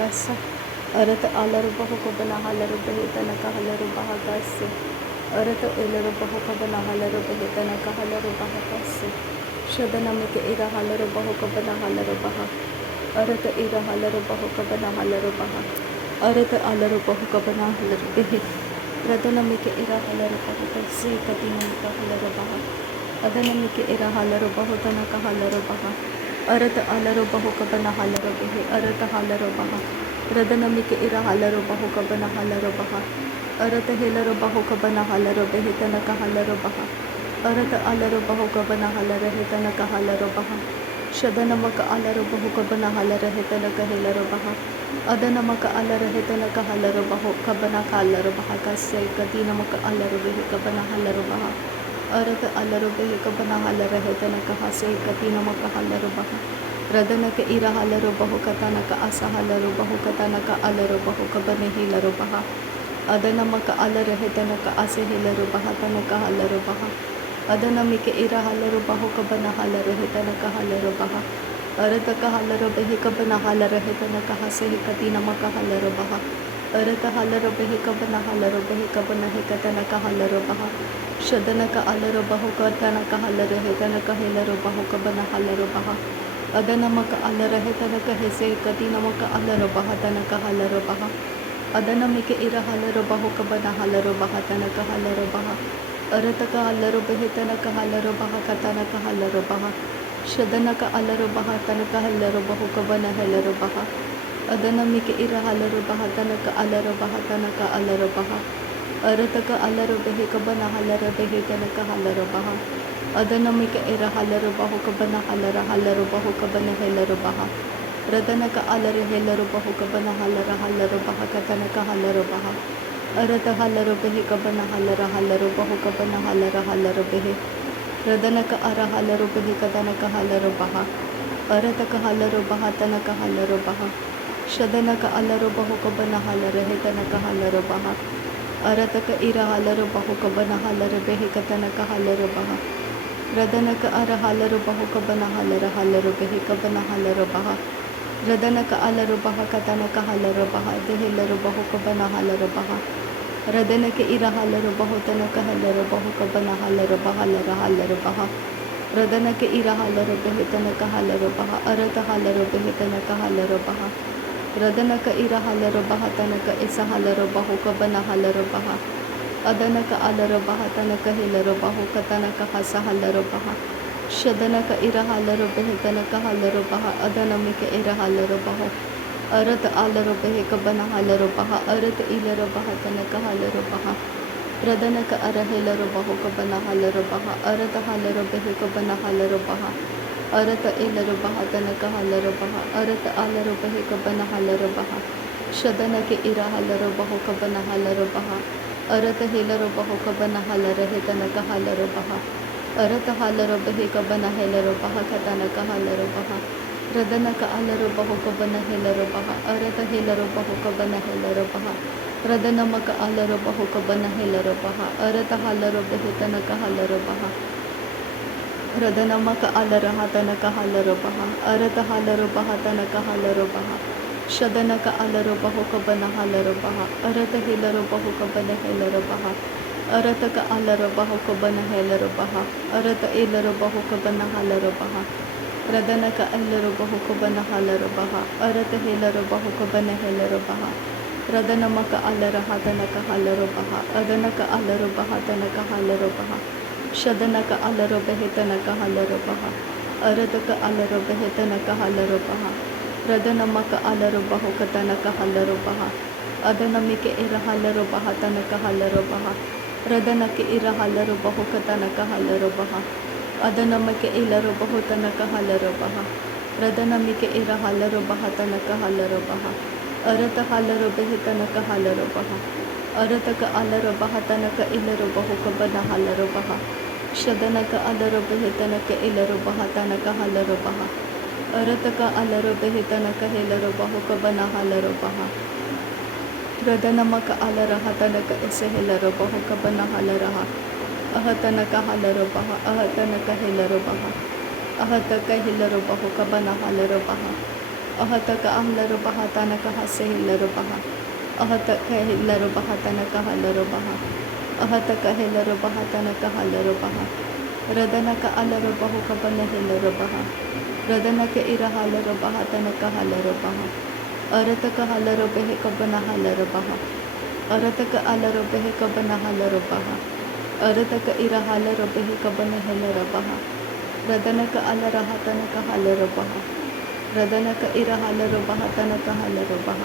kasa. Arata alaru bahu kabana halaru behitana kahalaru bahakasi. Arata ilaru bahu kabana halaru behitana kahalaru bahakasi. Shadanamike ira halaru bahu kabana halaru baha. Arata ira halaru bahu kabana halaru baha. Arata alaru bahu kabana halaru behi. Radanamike ira halaru bahu kasi katinamika halaru baha. Adanamike ira halaru bahu tanaka halaru baha. Arata alaru bahu kabana halaru behi. Arata halaru baha. Radanamike ira halaru bahu kabana halaru baha. Arata hilaru bahu kabana halaru behi tanaka halaru baha. Arata alaru bahu kabana halaru hitanaka halaru baha. Shadanamaka alaru bahu kabana halaru hitanaka hilaru baha. Adanamaka alaru hitanaka halaru bahu kabana halaru baha kasya kadinamaka alaru behi kabana halaru baha. Arata alaru behi kabana halaru hitanaka hasya kadinamaka halaru baha. Radanaka ira halaru bahu katanaka asa halaru bahu katanaka alaru bahu kabane hilaru baha. Adanamaka alaru hitanaka ase hilaru baha tanaka halaru baha. Adanamike ira halaru bahu kabana halaru hitanaka halaru baha. Arataka halaru behi kabana halaru hitanaka hase hikatinamaka halaru baha. Arata halaru behi kabana halaru behi kabana hikatanaka halaru baha. Shadanaka alaru bahu katanaka halaru hitanaka hilaru bahu kabana halaru baha. Adanamaka alaru hitanaka hese hikatinamaka alaru baha tanaka halaru baha. Adanamike ira halaru bahu kabana halaru baha tanaka halaru baha. Arataka halaru behi tanaka halaru baha katanaka halaru baha. Shadanaka alaru baha tanaka halaru bahu kabana halaru baha. Adanamike ira halaru baha tanaka alaru baha tanaka alaru baha. Arataka alaru behi kabana halaru behi tanaka halaru baha. Adanamike ira halaru bahu kabana halaru bahu kabana halaru baha. Radanaka alaru halaru bahu kabana halaru baha katanaka halaru baha. Arata halaru behi kabana halaru bahu kabana halaru behi. Radanaka ara halaru behi katanaka halaru baha. Arataka halaru baha tanaka halaru baha. Shadanaka alaru bahu kabana halaru hitanaka halaru baha. Arataka ira halaru bahu kabana halaru behi katanaka halaru baha. Radanaka ara halaru bahu kabana halaru behi kabana halaru baha. Radanaka alaru baha katanaka halaru baha. Dehilaru bahu kabana halaru baha. Radanaka ira halaru bahu tanaka halaru bahu kabana halaru baha halaru baha. Radanaka ira halaru behi tanaka halaru baha. Arata halaru behi tanaka halaru baha. Radanaka ira halaru baha tanaka isa halaru bahu kabana halaru baha. Adanaka alaru baha tanaka hilaru bahu katanaka hasa halaru baha. Shadanaka ira halaru behi tanaka halaru baha. Adanamike ira halaru bahu. Arata alaru behi kabana halaru baha. Arata ilaru baha tanaka halaru baha. Radanaka ara hilaru bahu kabana halaru baha. Arata halaru behi kabana halaru baha. Arata ilaru baha tanaka halaru baha. Arata alaru behi kabana halaru baha. Shadanake ira halaru bahu kabana halaru baha. Arata hilaru bahu kabana halaru hitanaka halaru baha. Arata halaru behi kabana hilaru baha katanaka halaru baha. Radanaka alaru bahu kabana hilaru baha. Arata hilaru bahu kabana hilaru baha. Radanamaka alaru bahu kabana hilaru baha. Arata halaru behi tanaka halaru baha. Radanamaka alaru hatanaka halaru baha. Arata halaru baha tanaka halaru baha. Shadanaka alaru bahu kabana halaru baha. Arata hilaru bahu kabana hilaru baha. Arataka alaru bahu kabana hilaru baha. Arata ilaru bahu kabana halaru baha. Radanaka alaru bahu kabana halaru baha. Arata hilaru bahu kabana hilaru baha. Radanamaka alaru hatanaka halaru baha. Adanaka alaru baha tanaka halaru baha. Shadanaka alaru behi tanaka halaru baha. Arataka alaru behi tanaka halaru baha. Radanamaka alaru bahu katanaka halaru baha. Adanamike ira halaru baha tanaka halaru baha. Radanake ira halaru bahu katanaka halaru baha. Adanamike ilaru bahu tanaka halaru baha. Radanamike ira halaru baha tanaka halaru baha. Arata halaru behi tanaka halaru baha. Arataka alaru baha tanaka ilaru bahu kabana halaru baha. Shadanaka alaru behi tanaka ilaru baha tanaka halaru baha. Arataka alaru behi tanaka hilaru bahu kabana halaru baha. Radanamaka alara hatanaka ese hilaru bahu kabana halaraha. Ahatanaka halaru baha. Ahatanaka hilaru baha. Ahataka hilaru bahu kabana halaru baha. ಅಹತಕ ಅಹಲರು ಬಹ ತನಕ ಹಸೆ ಹಿಲ್ಲರು ಬಹ ಅಹತಕ ಹಿಲ್ಲರು ಬಹ ತನಕ ಹಲರು ಬಹ ಅಹತಕ ಹಿಲ್ಲರು ಬಹ ತನಕ ಹಲರು ಬಹ ರದನಕ ಅಲರು ಬಹು ಕಬನ ಹಿಲ್ಲರು ಬಹ ರದನಕ ಇರ ಹಲರು ಬಹ ತನಕ ಹಲರು ಬಹ ಅರತಕ ಹಲರು ಬೆಹೆ ಕಬನ ಹಲರು ಬಹ ಅರತಕ ಅಲರು ಬೆಹೆ ಕಬನ ಹಲರು ಬಹ ಅರತಕ ಇರ ಹಲರು ಬೆಹೆ ಕಬನ ಹೆಲರು ಬಹ ರದನಕ ಅಲರ ಹತನಕ ಹಲರು ಬಹ ರದನಕ ಇರ ಹಲರು ಬಹ ತನಕ ಹಲರು ಬಹ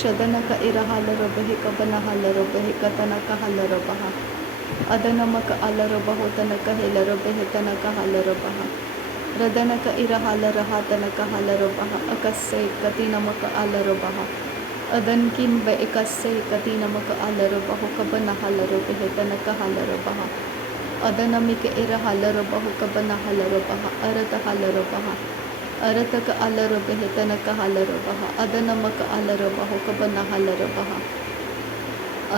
ಶದನಕ ಇರ ಹಲರು ಬೆಹೆ ಕಬನ ಹಲರು ಬೆಹೆ ಕತನಕ ಹಲರು ಬಹ ಅದನಮಕ ಅಲರು ಬಹು ತನಕ ಹೆಲರು ಬೆಹೆ ತನಕ ಹಲರು ಬಹ ರದನಕ ಇರ ಹಲರ ಹತನಕ ಹಲರು ಬಹ ಅಕಸ್ಸೆ ಕತಿ ನಮಕ ಅಲರು ಬಹ ಅದನ್ಕಿನ್ ಬೆ ಕಸ್ಸೆ ಕತಿ ನಮಕ ಅಲರು ಬಹು ಕಬನ ಹಲರು ಬೆಹೆ ತನಕ ಹಲರು ಬಹ ಅದನಮಿಕೆ ಇರ ಹಲರು ಬಹು ಕಬನ ಹಲರು ಬಹ ಅರತ ಹಲರು ಬಹ ಅರತಕ ಅಲರು ಬೆಹೆ ತನಕ ಹಲರು ಬಹ ಅದನಮಕ ಅಲರು ಬಹು ಕಬನ ಹಲರು ಬಹ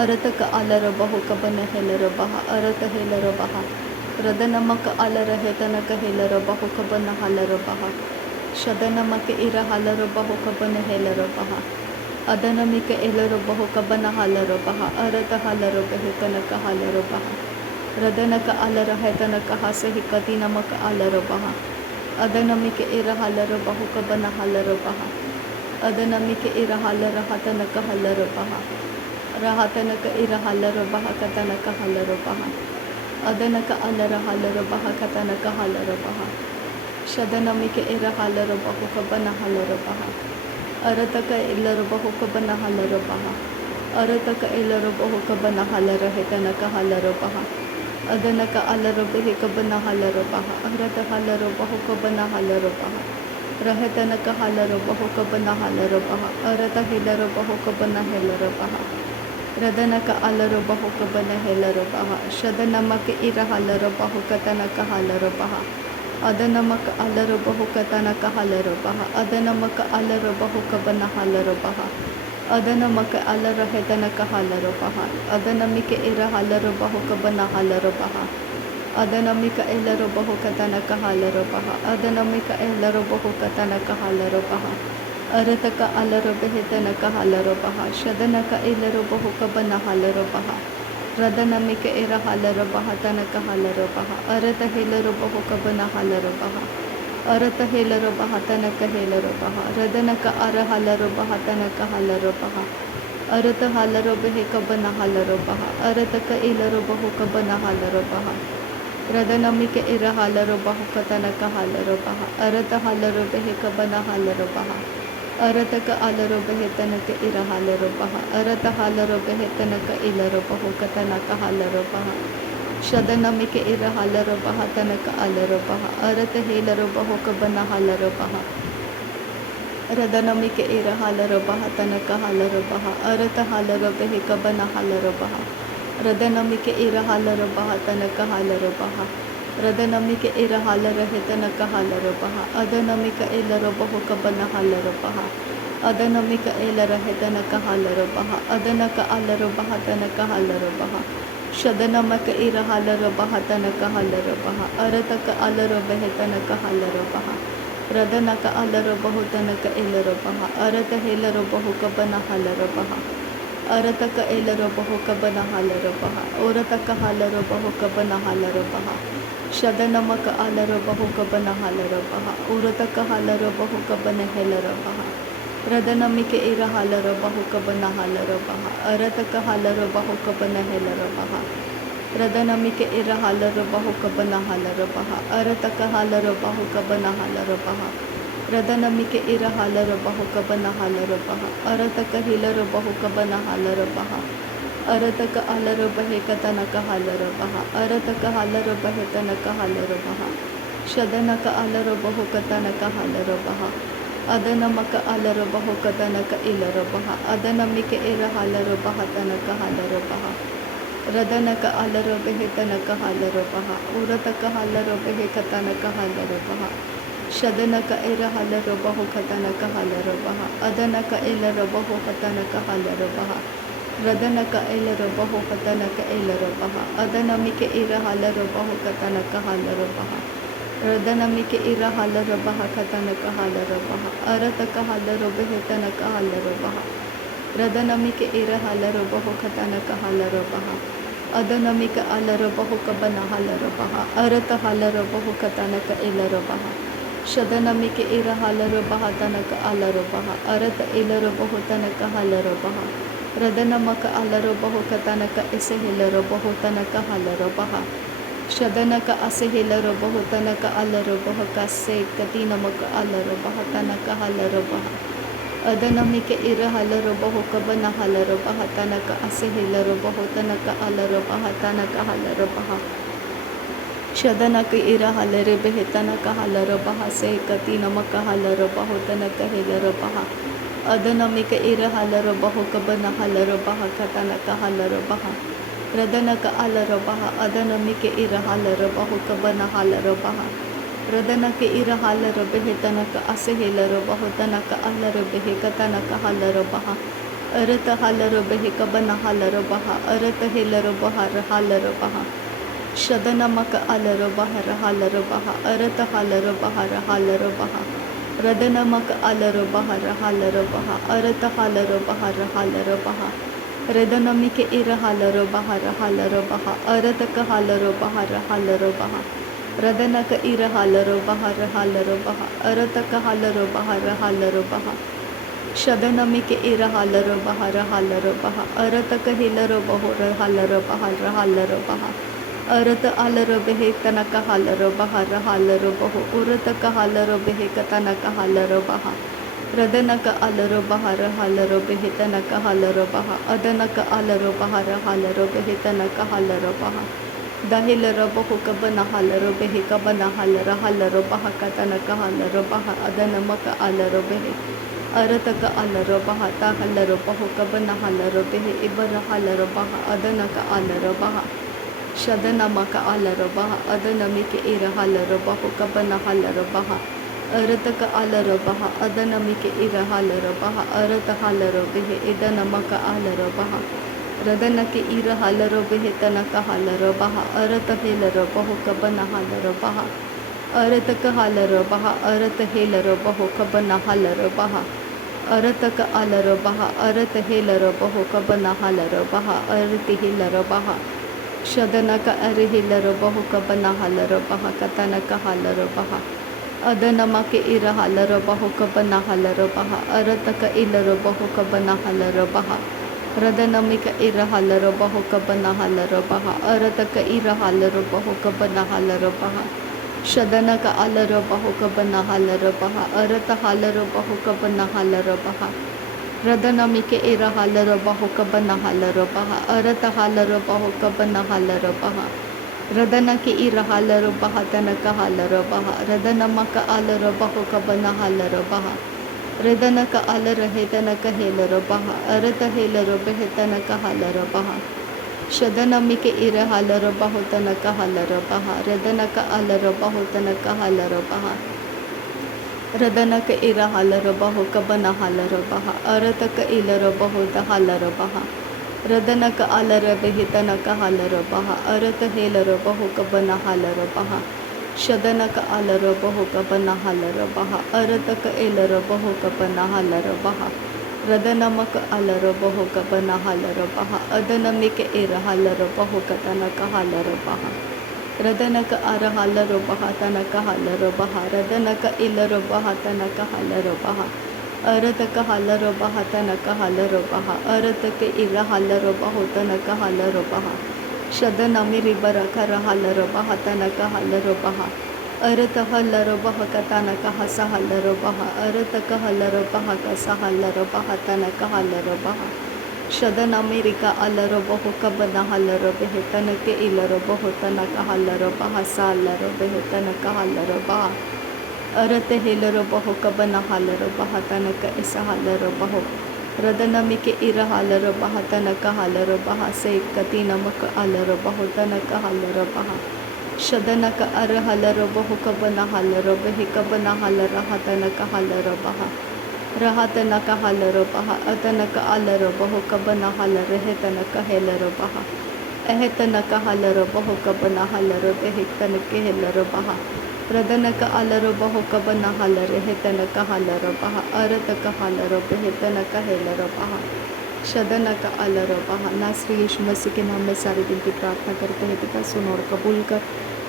ಅರತಕ ಅಲರು ಬಹು ಕಬನ ಹೆಲರು ಬಹ ಅರತ ಹೆಲರು ಬಹ ರದನಮಕ ಅಲರ ಹೆತನಕ ಹೆಲರು ಬಹು ಕಬನ ಹಲರು ಬಹ ಶದನಮಕೆ ಇರ ಹಲರು ಬಹು ಕಬನ ಹೆಲರು ಬಹ ಅದನಮಿಕೆ ಎಲರು ಬಹು ಕಬನ ಹಲರು ಬಹ ಅರತ ಹಲರು ಬೆಹೆ ತನಕ ಹಲರು ಬಹ ರದನಕ ಅಲರ ಹೆತನಕ ಹಸೆ ಹಿಕತಿ ನಮಕ ಅಲರು ಬಹ ಅದನಮಿಕೆ ಇರ ಹಲರು ಬಹು ಕಬನ ಹಲರು ಬಹ ಅದನಮಿಕೆ ಇರ ಹಲರ ಹತನಕ ಹಲರು ಬಹ ರಹತನಕ ಇರ ಹಲರು ಬಹ ಕತನಕ ಹಲರು ಬಹ ಅದನಕ ಅಲರ ಹಲರು ಬಹ ಕತನಕ ಹಲರು ಬಹ ಶದನಮಿಕೆ ಇರ ಹಲರು ಬಹು ಕಬನ ಹಲರು ಬಹ ಅರತಕ ಎಲ್ಲರು ಬಹು ಕಬನ ಹಲರು ಬಹ ಅರತಕ ಎಲ್ಲರು ಬಹು ಕಬನ ಹಲರ ಹೆತನಕ ಹಲರು ಬಹ ಅದನಕ ಅಲರು ಬೆಹೆ ಕಬನ ಹಲರು ಬಹ ಅರತ ಹಲರು ಬಹು ಕಬನ ಹಲರು ಬಹ ರಹತನಕ ಹಲರು ಬಹು ಕಬನ ಹಲರು ಬಹ ಅರತ ಹೆಲರು ಬಹು ಕಬನ ಹೆಲರು ಬಹ ರದನಕ ಅಲರು ಬಹು ಕಬನ ಹೆಲರು ಬಹ ಶದನಮಕೆ ಇರ ಹಲರು ಬಹು ಕತನಕ ಹಲರು ಬಹ ಅದನಮಕ ಅಲರು ಬಹು ಕತನಕ ಹಲರು ಬಹ ಅದನಮಕ ಅಲರು ಬಹು ಕಬನ ಹಲರು ಬಹ ಅದನಮಕ ಅಲರ ಹೆತನಕ ಹಲರು ಬಹ ಅದನಮಿಕೆ ಇರ ಹಲರು ಬಹು ಕಬನ ಹಲರು ಬಹ ಅದನಮಿಕ ಎಲ್ಲರು ಬಹು ಕತನಕ ಹಲರು ಬಹ ಅದನಮಿಕ ಎಲ್ಲರು ಬಹು ಕತನಕ ಹಲರು ಬಹ ಅರತಕ ಅಲರು ಬೆಹೆ ತನಕ ಹಲರು ಬಹ ಶದನಕ ಎಲ್ಲರು ಬಹು ಕಬನ ಹಲರು ಬಹ ರದನಮಿಕೆ ಇರ ಹಲರು ಬಹ ತನಕ ಹಲರು ಬಹ ಅರತ ಹೆಲರು ಬಹು ಕಬನ ಹಲರು ಬಹ ಅರತ ಹೆಲರು ಬಹ ತನಕ ಹೆಲರು ಬಹ ರದನಕ ಅರ ಹಲರು ಬಹ ತನಕ ಹಲರು ಬಹ ಅರತ ಹಲರು ಬೆಹೆ ಕಬನ ಹಲರು ಬಹ ಅರತಕ ಇಲರು ಬಹು ಕಬನ ಹಲರು ಬಹ ರದನಮಿಕೆ ಇರ ಹಲರು ಬಹು ಕತನಕ ಹಲರು ಬಹ ಅರತ ಹಲರು ಬೆಹೆ ಕಬನ ಹಲರು ಬಹ ಅರತಕ ಅಲರು ಬೆಹೆ ತನಕ ಇರ ಹಲರು ಬಹ ಅರತ ಹಲರು ಬೆಹೆ ತನಕ ಇಲರು ಬಹು ಕತನಕ ಹಲರು ಬಹ ಶದನಮಿಕೆ ಇರ ಹಲರು ಬಹ ತನಕ ಅಲರು ಬಹ ಅರತ ಹೇಲರು ಬಹು ಕಬನ ಹಲರು ಬಹ ರದನಮಿಕೆ ಇರ ಹಲರು ಬಹ ತನಕ ಹಲರು ಬಹ ಅರತ ಹಲರು ಬೆಹೆ ಕಬನ ಹಲರು ಬಹ ರದನಮಿಕೆ ಇರ ಹಲರು ಬಹ ತನಕ ಹಲರು ಬಹ ರದನಮಿಕೆ ಇರ ಹಲರ ಹೆತನಕ ಹಲರು ಬಹ ಅದನಮಿಕ ಎಲ್ಲರು ಬಹು ಕಬನ ಹಲರು ಬಹ ಅದನಮಿಕ ಎಲ್ಲರ ಹೆತನಕ ಹಲರು ಬಹ ಅದನಕ ಅಲರು ಬಹ ತನಕ ಹಲರು ಬಹ ಶದನಮಕ ಇರ ಹಲರು ಬಹ ತನಕ ಹಲರು ಬಹ ಅರತಕ ಅಲರು ಬೆಹೆ ತನಕ ಹಲರು ಬಹ ರದನಕ ಅಲರು ಬಹು ತನಕ ಎಲ್ಲರು ಬಹ ಅರತ ಹೆಲರು ಬಹು ಕಬನ ಹಲರು ಬಹ ಅರತಕ ಎಲ್ಲರು ಬಹು ಕಬನ ಹಲರು ಬಹ ಒರತಕ ಹಲರು ಬಹು ಕಬನ ಹಲರು ಬಹ ಶದನಮಕ ಅಲರು ಬಹು ಕಬನ ಹಲರು ಬಹ ಉರತಕ ಹಲರು ಬಹು ಕಬನ ಹೆಲರು ಬಹ ರದನಮಿಕೆ ಇರ ಹಲರು ಬಹು ಕಬನ ಹಲರು ಬಹ ಅರತಕ ಹಲರು ಬಹು ಕಬನ ಹೆಲರು ಬಹ ರದನಮಿಕೆ ಇರ ಹಲರು ಬಹು ಕಬನ ಹಲರು ಬಹ ಅರತಕ ಹಲರು ಬಹು ಕಬನ ಹಲರು ಬಹ ರದನಮಿಕೆ ಇರ ಹಲರು ಬಹು ಕಬನ ಹಲರು ಬಹ ಅರತಕ ಹಿಲರು ಬಹು ಕಬನ ಹಲರು ಬಹ ಅರತಕ ಅಲರು ಬಹೆ ಕತನಕ ಹಲರು ಬಹ ಅರತಕ ಹಲರು ಬಹೆ ತನಕ ಹಲರು ಬಹ ಶದನಕ ಅಲರು ಬಹು ಕತನಕ ಹಲರು ಬಹ ಅದನಮಕ ಅಲರು ಬಹು ಕತನಕ ಇಲರು ಬಹ ಅದನಮಿಕೆ ಇರ ಹಲರು ಬಹ ತನಕ ಹಲರು ಬಹ ರದನಕ ಅಲರು ಬೆಹೆ ತನಕ ಹಲರು ಬಹ ಉರತಕ ಹಲರು ಬೆಹೆ ಕತನಕ ಹಲರು ಬಹ ಶದನಕ ಇರ ಹಲರು ಬಹು ಕತನಕ ಹಲರು ಬಹ ಅದನಕ ಎಲ್ಲರು ಬಹು ಕತನಕ ಹಲರು ಬಹ ರದನಕ ಎಲ್ಲರು ಬಹು ಕತನಕ ಎಲ್ಲರು ಬಹ ಅದನಮಿಕೆ ಇರ ಹಲರು ಬಹು ಕತನಕ ಹಲರು ಬಹ Radanamike ira halaro baha katanaka halaro baha. Arataka halaro behetanaka halaro baha. Radanamike ira halaro baho katanaka halaro baha. Adanamika alaro baho kabana halaro baha. Arata halaro baho katanaka ilaro baha. Shadanamike ira halaro baha tanaka alaro baha. Arata ilaro baho tanaka halaro baha. Radanamaka alaro baho katanaka isehilaro baho tanaka halaro baha. Shadanaka asehilaro baho tanaka alaro baha kase katinamaka alaro baha tanaka halaro baha. Adanamike ira halaro baho kabana halaro baha tanaka asehilaro baho tanaka alaro baha tanaka halaro baha. Shadanaka ira halare behe tanaka halaro baha se katinamaka halaro baho tanaka hilaro baha. Adanamika ira halaro baho kabana halaro baha katanaka halaro baha. Radanaka alaro baha. Adanamike ira halaro baho kabana halaro baha. Radanaka ira halaro behe tanaka asehilaro baho tanaka alaro behe katanaka halaro baha. Arata halaro behe kabana halaro baha. Arata hilaro baha halaro baha. Shadanamaka alaro baha halaro baha. Arata halaro baha halaro baha. Radanamaka alaro baha halaro baha. Arata halaro baha halaro baha. Radanamike ira halaro baha halaro baha. Arataka halaro baha halaro baha. Radanaka ira halaro baha halaro baha. Arataka halaro baha halaro baha. Shadanamike ira halaro baha halaro baha. Arataka hilaro baho halaro baha halaro baha. Arata alaro behe tanaka halaro baha halaro baho. Urataka halaro behe katanaka halaro baha. Radanaka alaro baha halaro behe tanaka halaro baha. Adanaka alaro baha halaro behe tanaka halaro baha. Dahilaro baho kabana halaro behe kabana halaro baha katanaka halaro baha. Adanamaka alaro behe. Arataka alaro baha ta halaro baho kabana halaro behe ibara halaro baha. Adanaka alaro baha. Shadanamaka alaro baha. Adanamike ira halaro baho kabana halaro baha. Arataka alaro baha. Adanamike ira halaro baha. Arata halaro behe idanamaka alaro baha. Radanake ira halaro behe tanaka halaro baha. Arata hilaro baho kabana halaro baha. Arataka halaro baha. Arata hilaro baho kabana halaro baha. Arataka alaro baha. Arata hilaro baho kabana halaro baha. Arati hilaro baha. Shadanaka arihilaro baho kabana halaro baha katanaka halaro baha. Adanamake ira halaro baho kabana halaro baha. Arataka ilaro baho kabana halaro baha. Radanamika ira halaro baho kabana halaro baha. Arataka ira halaro baho kabana halaro baha. Shadanaka alaro baho kabana halaro baha. Arata halaro baho kabana halaro baha. Radanamike ira halaro baho kabana halaro baha. Arata halaro baho kabana halaro baha. Radanake ira halaro baha tanaka halaro baha. Radanamaka alaro baho kabana halaro baha. Radanaka alaro hetanaka helaro baha. Arata helaro behetanaka halaro baha. Shadanamike ira halaro baho tanaka halaro baha. Radanaka alaro baho tanaka halaro baha. Radanaka ira halaro baho kabana halaro baha. Arataka ilaro baho da halaro baha. Radanaka alaro behitanaka halaro baha. Arata helaro baho kabana halaro baha. Shadanaka alaro baho kabana halaro baha. Arataka ilaro baho kabana halaro baha. Radanamaka alaro baho kabana halaro baha. Adanamike ira halaro baho katanaka halaro baha. Radanaka ara halaro baha tanaka halaro baha. Radanaka ilaro baha tanaka halaro baha. Arataka halaro baha tanaka halaro baha. Arataka ira halaro baho tanaka halaro baha. Shadanamiri barakara halaro baha tanaka halaro baha. Arata halaro baha katanaka hasa halaro baha. Arataka halaro baha kasa halaro baha tanaka halaro baha. Shadanamirika alaro baho kabana halaro behe tanake ilaro baho tanaka halaro baha salaro behe tanaka halaro baha. Arate hilaro baho kabana halaro baha tanaka isa halaro baho. Radanamike ira halaro baha tanaka halaro baha se katina maka alaro baho tanaka halaro baha. Shadanaka ara halaro baho kabana halaro behe kabana halaro hatanaka halaro baha. Rahatanaka halaro baha. Atanaka alaro baho kabana halaro hetanaka helaro baha. Ehetanaka halaro baho kabana halaro behe tanake helaro baha. प्रदनक अलरबह कबन हलर हेतनक हलरबह अरतक हलरब हेतनक हेलरबह शदनक अलरबह। नासरी यीशु मसीह के नाम में सारी दिल की प्रार्थना करते हैं पिता, सुन और कबूल कर।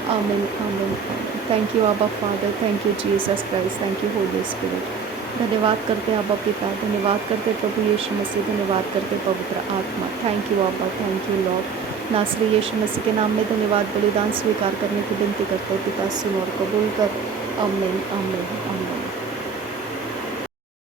आमीन आमीन आमीन। थैंक यू आबा father, thank you Jesus Christ, thank you Holi spirit. धन्यवाद करते हैं आबा पिता, धन्यवाद करते प्रभु यीशु मसीह, धन्यवाद करते पवित्र आत्मा। थैंक यू आबा, थैंक यू लॉर्ड। नासरी यीशु मसीह के नाम में धन्यवाद बलिदान स्वीकार करने की विनती करते हैं पिता, सुन और कबूल कर। आमीन आमीन आमीन।